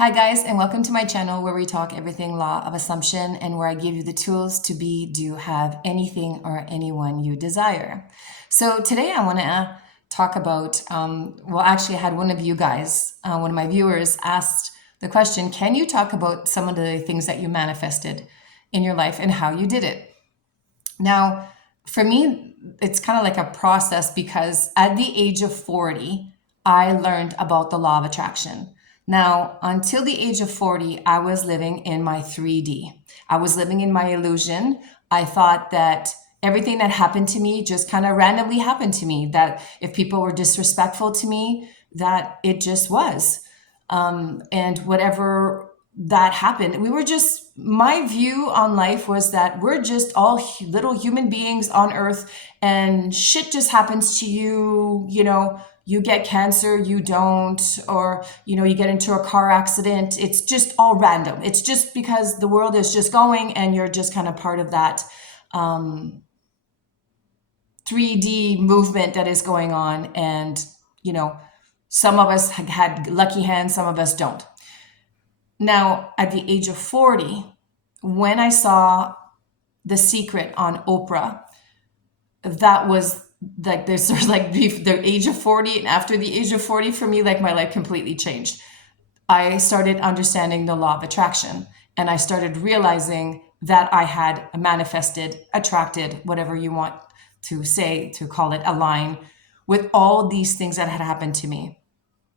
Hi guys, and welcome to my channel where we talk everything law of assumption and where I give you the tools to be, do, have anything or anyone you desire. So today I want to talk about, actually I had one of you guys, one of my viewers asked the question, can you talk about some of the things that you manifested in your life and how you did it? Now, for me, it's kind of like a process because at the age of 40, I learned about the law of attraction. Now, until the age of 40, I was living in my 3D. I was living in my illusion. I thought that everything that happened to me just kind of randomly happened to me, that if people were disrespectful to me, that it just was. And whatever that happened, my view on life was that we're just all little human beings on earth and shit just happens to you, you get cancer, you don't, or, you get into a car accident. It's just all random. It's just because the world is just going and you're just kind of part of that 3D movement that is going on. And, some of us had lucky hands, some of us don't. Now, at the age of 40, when I saw The Secret on Oprah, that was like, there's like the age of 40 and after the age of 40 for me, like my life completely changed. I started understanding the law of attraction and I started realizing that I had manifested, attracted, whatever you want to say, to call it, align with all these things that had happened to me.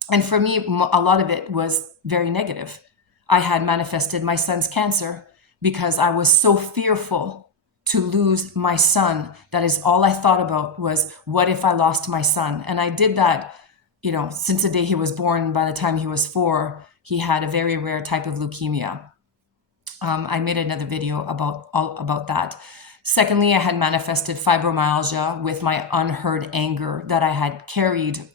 And for me, a lot of it was very negative. I had manifested my son's cancer because I was so fearful to lose my son. That is all I thought about was, what if I lost my son? And I did that, since the day he was born. By the time he was 4, he had a very rare type of leukemia. I made another video about that. Secondly, I had manifested fibromyalgia with my unheard anger that I had carried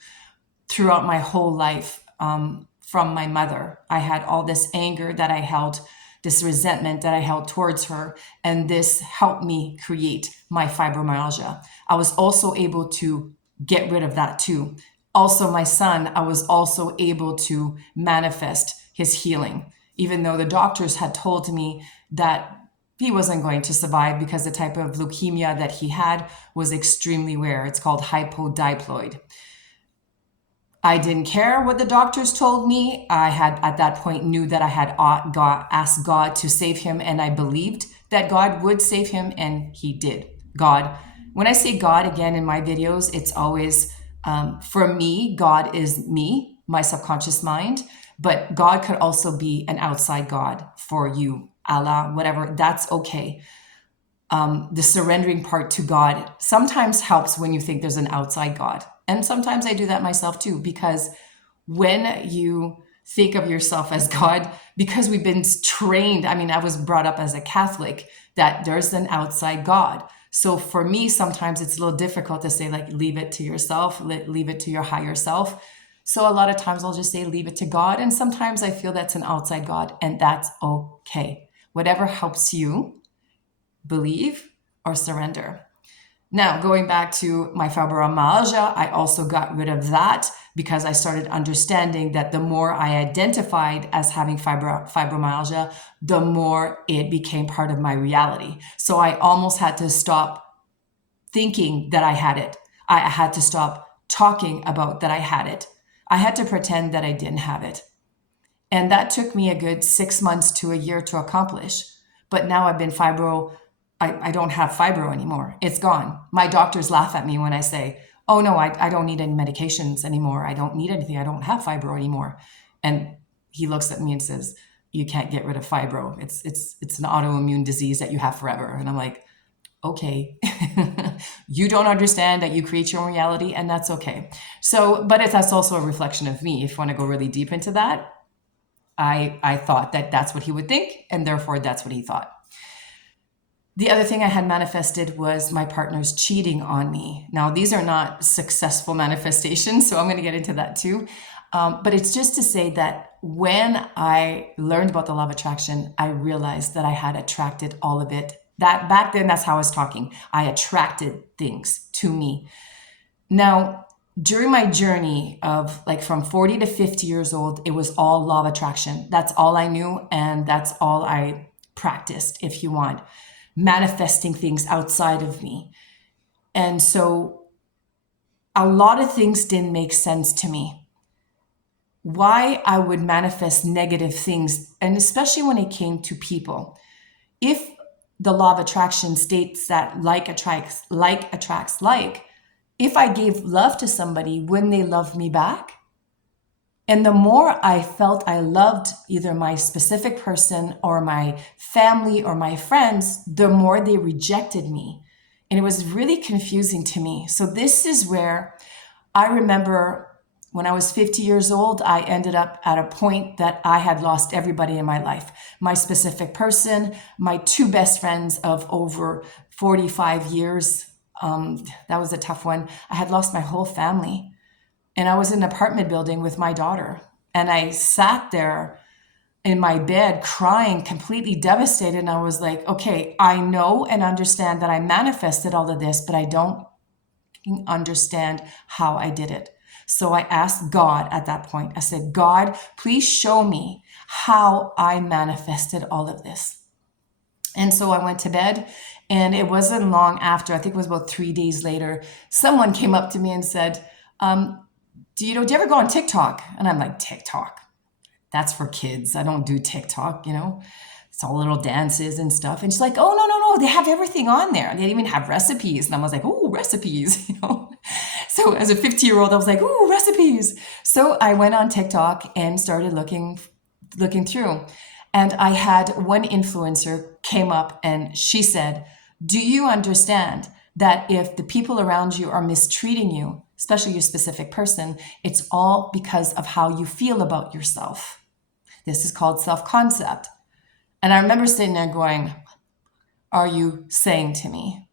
throughout my whole life from my mother. I had all this anger that I held, this resentment that I held towards her, and this helped me create my fibromyalgia. I was also able to get rid of that too. Also, my son, I was also able to manifest his healing, even though the doctors had told me that he wasn't going to survive because the type of leukemia that he had was extremely rare. It's called hypodiploid. I didn't care what the doctors told me. I had at that point knew that I had asked God to save him, and I believed that God would save him, and he did. God, when I say God again in my videos, it's always, for me, God is me, my subconscious mind, but God could also be an outside God for you, Allah, whatever, that's okay. The surrendering part to God sometimes helps when you think there's an outside God. And sometimes I do that myself too, because when you think of yourself as God, because we've been trained, I was brought up as a Catholic, that there's an outside God. So for me, sometimes it's a little difficult to say, like, leave it to yourself, leave it to your higher self. So a lot of times I'll just say, leave it to God. And sometimes I feel that's an outside God, and that's okay. Whatever helps you believe or surrender. Now, going back to my fibromyalgia, I also got rid of that because I started understanding that the more I identified as having fibromyalgia, the more it became part of my reality. So I almost had to stop thinking that I had it. I had to stop talking about that I had it. I had to pretend that I didn't have it. And that took me a good 6 months to a year to accomplish. But now I've been I don't have fibro anymore. It's gone. My doctors laugh at me when I say, oh no, I don't need any medications anymore. I don't need anything. I don't have fibro anymore. And he looks at me and says, you can't get rid of fibro. It's an autoimmune disease that you have forever. And I'm like, okay, you don't understand that you create your own reality, and that's okay. So, but that's also a reflection of me. If you want to go really deep into that, I thought that that's what he would think, and therefore that's what he thought. The other thing I had manifested was my partner's cheating on me. Now, these are not successful manifestations, so I'm going to get into that too. But it's just to say that when I learned about the law of attraction, I realized that I had attracted all of it. That back then, that's how I was talking. I attracted things to me. Now, during my journey of like from 40 to 50 years old, it was all law of attraction. That's all I knew. And that's all I practiced, if you want, manifesting things outside of me. And so a lot of things didn't make sense to me. Why I would manifest negative things, and especially when it came to people. If the law of attraction states that like attracts like, if I gave love to somebody, wouldn't they love me back? And the more I felt I loved either my specific person or my family or my friends, the more they rejected me. And it was really confusing to me. So this is where I remember when I was 50 years old, I ended up at a point that I had lost everybody in my life. My specific person, my two best friends of over 45 years. That was a tough one. I had lost my whole family. And I was in an apartment building with my daughter. And I sat there in my bed crying, completely devastated. And I was like, okay, I know and understand that I manifested all of this, but I don't understand how I did it. So I asked God at that point, I said, God, please show me how I manifested all of this. And so I went to bed, and it wasn't long after, I think it was about 3 days later, someone came up to me and said, do you ever go on TikTok? And I'm like, TikTok? That's for kids. I don't do TikTok, It's all little dances and stuff. And she's like, oh, no. They have everything on there. They even have recipes. And I was like, oh, recipes, So as a 50-year-old, I was like, ooh, recipes. So I went on TikTok and started looking through. And I had one influencer came up and she said, do you understand that if the people around you are mistreating you, especially your specific person, it's all because of how you feel about yourself? This is called self-concept. And I remember sitting there going, are you saying to me?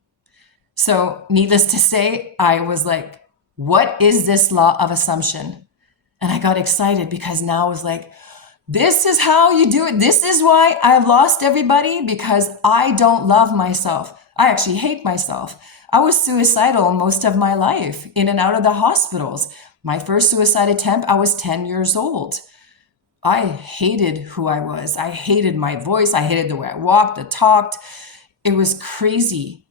So needless to say, I was like, what is this law of assumption? And I got excited because now I was like, this is how you do it. This is why I've lost everybody, because I don't love myself. I actually hate myself. I was suicidal most of my life, in and out of the hospitals. My first suicide attempt, I was 10 years old. I hated who I was. I hated my voice. I hated the way I walked, and talked. It was crazy.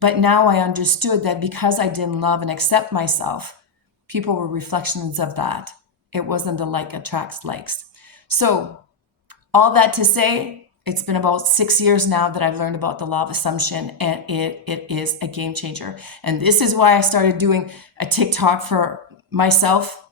But now I understood that because I didn't love and accept myself, people were reflections of that. It wasn't the like attracts likes. So all that to say, it's been about 6 years now that I've learned about the law of assumption, and it is a game changer. And this is why I started doing a TikTok for myself.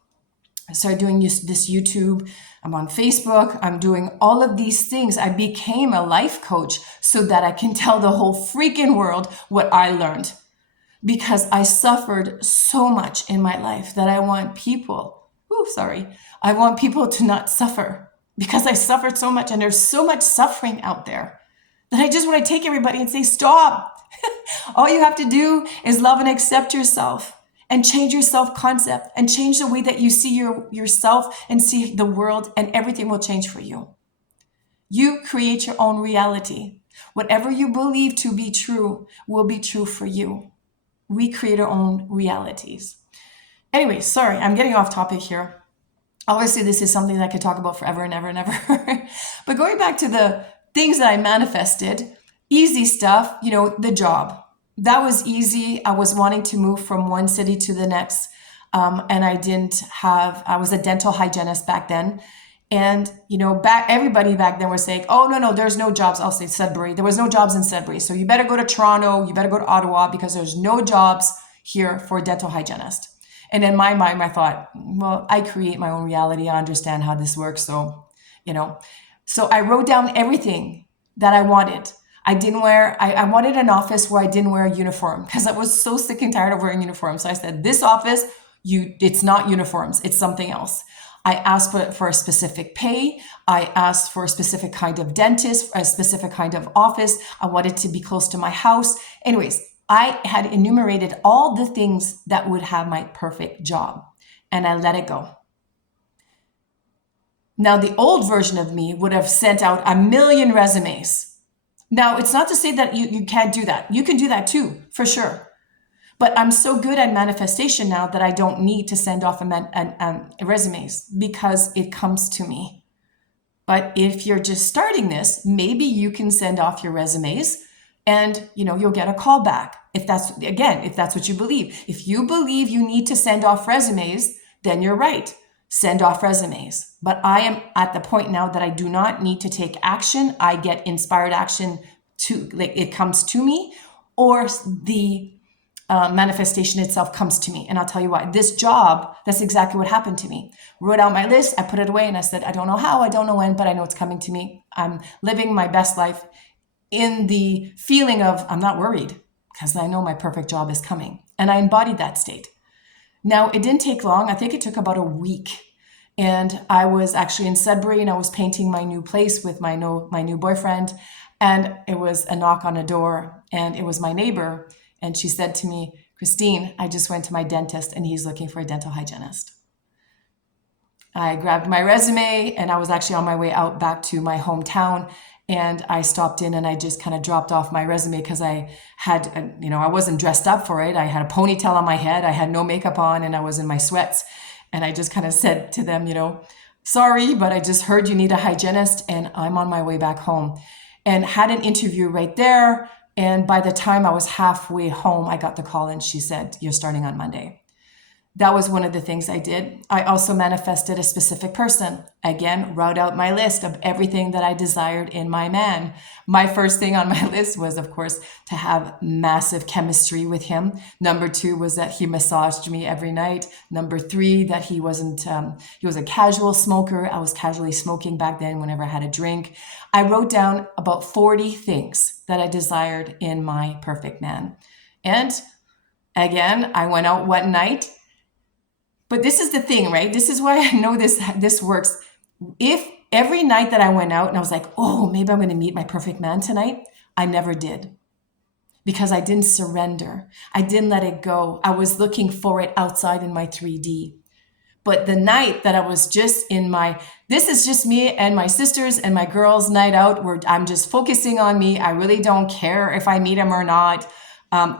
I started doing this YouTube. I'm on Facebook. I'm doing all of these things. I became a life coach so that I can tell the whole freaking world what I learned, because I suffered so much in my life that I want people, I want people to not suffer, because I suffered so much, and there's so much suffering out there that I just want to take everybody and say, stop. All you have to do is love and accept yourself, and change your self-concept, and change the way that you see yourself and see the world, and everything will change for you. You create your own reality. Whatever you believe to be true will be true for you. We create our own realities. Anyway, sorry, I'm getting off topic here. Obviously, this is something that I could talk about forever and ever and ever. But going back to the things that I manifested, easy stuff, the job. That was easy. I was wanting to move from one city to the next. And I was a dental hygienist back then. And, everybody back then was saying, oh, no, there's no jobs. I'll say Sudbury. There was no jobs in Sudbury. So you better go to Toronto. You better go to Ottawa, because there's no jobs here for a dental hygienist. And in my mind, I thought, well, I create my own reality. I understand how this works. So, so I wrote down everything that I wanted. I wanted an office where I didn't wear a uniform, because I was so sick and tired of wearing uniforms. So I said, this office, it's not uniforms, it's something else. I asked for a specific pay. I asked for a specific kind of dentist, a specific kind of office. I wanted to be close to my house. Anyways, I had enumerated all the things that would have my perfect job, and I let it go. Now, the old version of me would have sent out a million resumes. Now, it's not to say that you can't do that. You can do that too, for sure. But I'm so good at manifestation now that I don't need to send off resumes because it comes to me. But if you're just starting this, maybe you can send off your resumes and you'll get a call back. If that's what you believe. If you believe you need to send off resumes, then you're right. Send off resumes. But I am at the point now that I do not need to take action. I get inspired action it comes to me, or the manifestation itself comes to me. And I'll tell you what, this job, that's exactly what happened to me. Wrote out my list, I put it away, and I said, I don't know how, I don't know when, but I know it's coming to me. I'm living my best life in the feeling of I'm not worried because I know my perfect job is coming. And I embodied that state. Now, it didn't take long. I think it took about a week. And I was actually in Sudbury and I was painting my new place with my new boyfriend. And it was a knock on a door and it was my neighbor. And she said to me, Christine, I just went to my dentist and he's looking for a dental hygienist. I grabbed my resume and I was actually on my way out back to my hometown. And I stopped in and I just kind of dropped off my resume because I had, I wasn't dressed up for it. I had a ponytail on my head. I had no makeup on and I was in my sweats. And I just kind of said to them, sorry, but I just heard you need a hygienist and I'm on my way back home. And had an interview right there. And by the time I was halfway home, I got the call and she said, you're starting on Monday. That was one of the things I did. I also manifested a specific person. Again, wrote out my list of everything that I desired in my man. My first thing on my list was, of course, to have massive chemistry with him. Number 2 was that he massaged me every night. Number 3, that he was a casual smoker. I was casually smoking back then whenever I had a drink. I wrote down about 40 things that I desired in my perfect man. And again, I went out one night. But this is the thing, right? This is why I know this works. If every night that I went out and I was like, oh, maybe I'm going to meet my perfect man tonight, I never did. Because I didn't surrender. I didn't let it go. I was looking for it outside in my 3D. But the night that I was just this is just me and my sisters and my girls' night out where I'm just focusing on me. I really don't care if I meet him or not.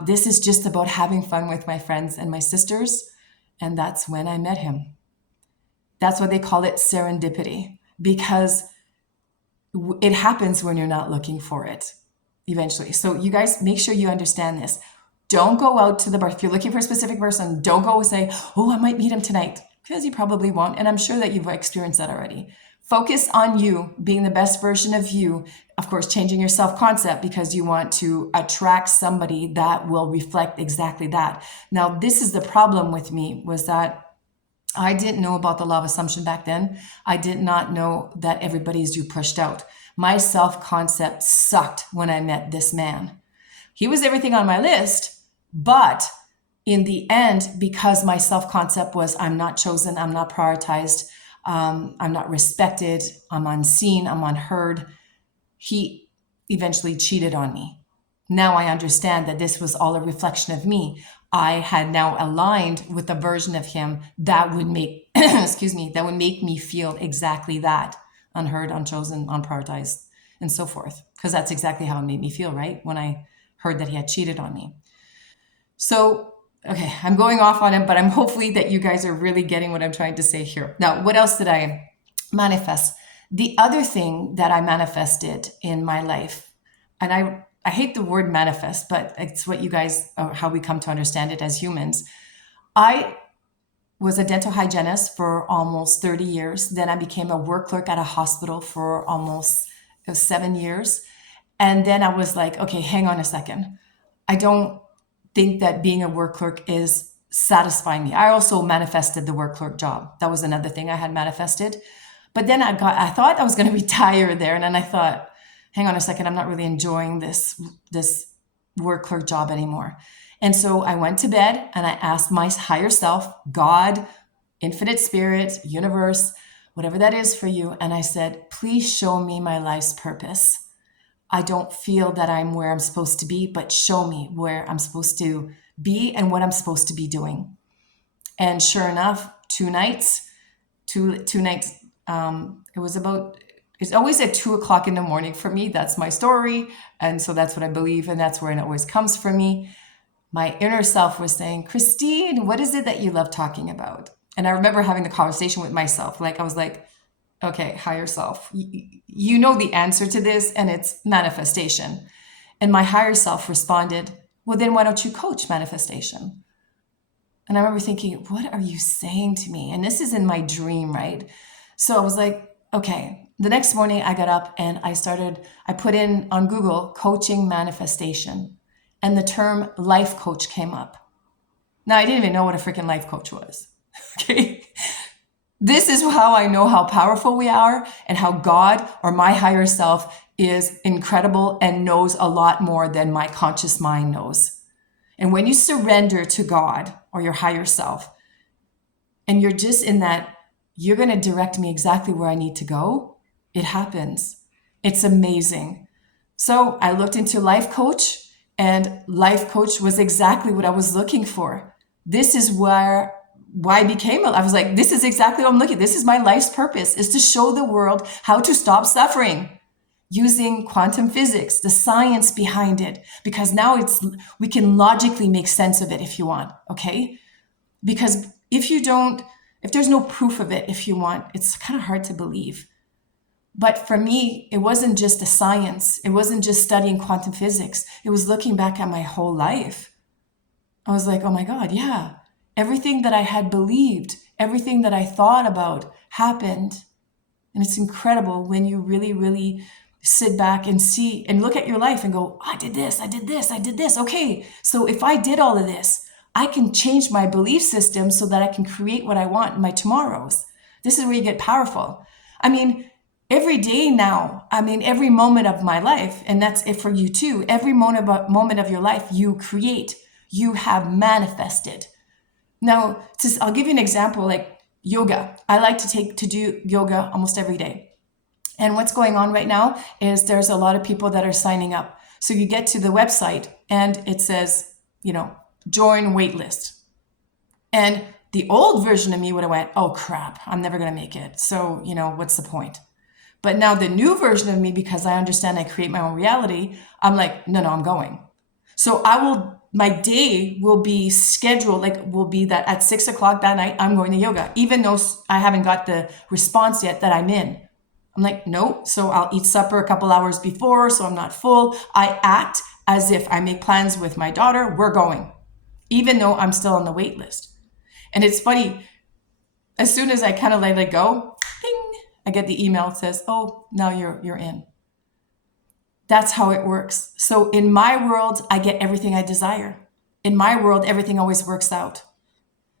This is just about having fun with my friends and my sisters. And that's when I met him. That's why they call it serendipity, because it happens when you're not looking for it eventually. So you guys, make sure you understand this. Don't go out to the bar. If you're looking for a specific person, don't go say, oh, I might meet him tonight, because you probably won't. And I'm sure that you've experienced that already. Focus on you being the best version of you. Of course, changing your self-concept because you want to attract somebody that will reflect exactly that. Now, this is the problem with me, was that I didn't know about the law of assumption back then. I did not know that everybody is pushed out. My self-concept sucked when I met this man. He was everything on my list, but in the end, because my self-concept was I'm not chosen, I'm not prioritized, I'm not respected, I'm unseen, I'm unheard, he eventually cheated on me. Now I understand that this was all a reflection of me. I had now aligned with a version of him that would make, that would make me feel exactly that, unheard, unchosen, unprioritized, and so forth. Because that's exactly how it made me feel, right? When I heard that he had cheated on me. So, okay, I'm going off on it, but I'm hopefully that you guys are really getting what I'm trying to say here. Now, what else did I manifest? The other thing that I manifested in my life, and I hate the word manifest, but it's what you guys, how we come to understand it as humans. I was a dental hygienist for almost 30 years. Then I became a work clerk at a hospital for almost 7 years. And then I was like, okay, hang on a second. I don't think that being a work clerk is satisfying me. I also manifested the work clerk job. That was another thing I had manifested. But then I thought I was going to retire there. And then I thought, hang on a second, I'm not really enjoying this work clerk job anymore. And so I went to bed and I asked my higher self, God, infinite spirit, universe, whatever that is for you. And I said, please show me my life's purpose. I don't feel that I'm where I'm supposed to be, but show me where I'm supposed to be and what I'm supposed to be doing. And sure enough, two nights, it's always at 2:00 in the morning for me. That's my story. And so that's what I believe. And that's where it always comes for me. my inner self was saying, Christine, what is it that you love talking about? And I remember having the conversation with myself. Like I was like, okay, higher self, you know the answer to this, and it's manifestation. And my higher self responded, well, then why don't you coach manifestation? And I remember thinking, what are you saying to me? And this is in my dream, right? So I was like, okay. The next morning I got up and I put in on Google coaching manifestation, and the term life coach came up. Now, I didn't even know what a freaking life coach was. Okay. This is how I know how powerful we are and how God or my higher self is incredible and knows a lot more than my conscious mind knows. And when you surrender to God or your higher self, and you're just in that, you're going to direct me exactly where I need to go, it happens. It's amazing. So I looked into life coach, and life coach was exactly what I was looking for. This is why I became I was like, this is exactly what I'm looking. This is my life's purpose, is to show the world how to stop suffering using quantum physics, the science behind it, because now we can logically make sense of it if you want, okay? Because if there's no proof of it, if you want, it's kind of hard to believe. But for me, it wasn't just the science. It wasn't just studying quantum physics. It was looking back at my whole life. I was like, oh my God, yeah. Everything that I had believed, everything that I thought about happened. And it's incredible when you really, really sit back and see and look at your life and go, I did this, I did this, I did this. Okay, so if I did all of this, I can change my belief system so that I can create what I want in my tomorrows. This is where you get powerful. I mean, every day now, every moment of my life, and that's it for you too, every moment of your life, you create, you have manifested. Now, I'll give you an example, like yoga. I like to do yoga almost every day. And what's going on right now is there's a lot of people that are signing up. So you get to the website and it says, join waitlist. And the old version of me would have went, oh crap, I'm never going to make it. So, what's the point? But now the new version of me, because I understand I create my own reality, I'm like, no, I'm going. So my day will be scheduled, will be that at 6:00 that night, I'm going to yoga, even though I haven't got the response yet that I'm in. I'm like, no. So I'll eat supper a couple hours before, so I'm not full. I act as if I make plans with my daughter. We're going, even though I'm still on the wait list. And it's funny, as soon as I kind of let it go, ding, I get the email that says, oh, now you're in. That's how it works. So in my world, I get everything I desire. In my world, everything always works out.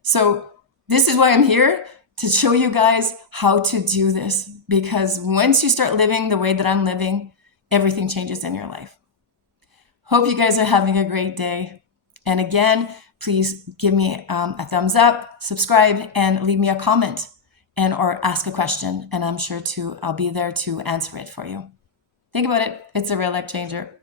So this is why I'm here, to show you guys how to do this. Because once you start living the way that I'm living, everything changes in your life. Hope you guys are having a great day. And again, please give me a thumbs up, subscribe, and leave me a comment or ask a question. And I'm sure I'll be there to answer it for you. Think about it. It's a real life changer.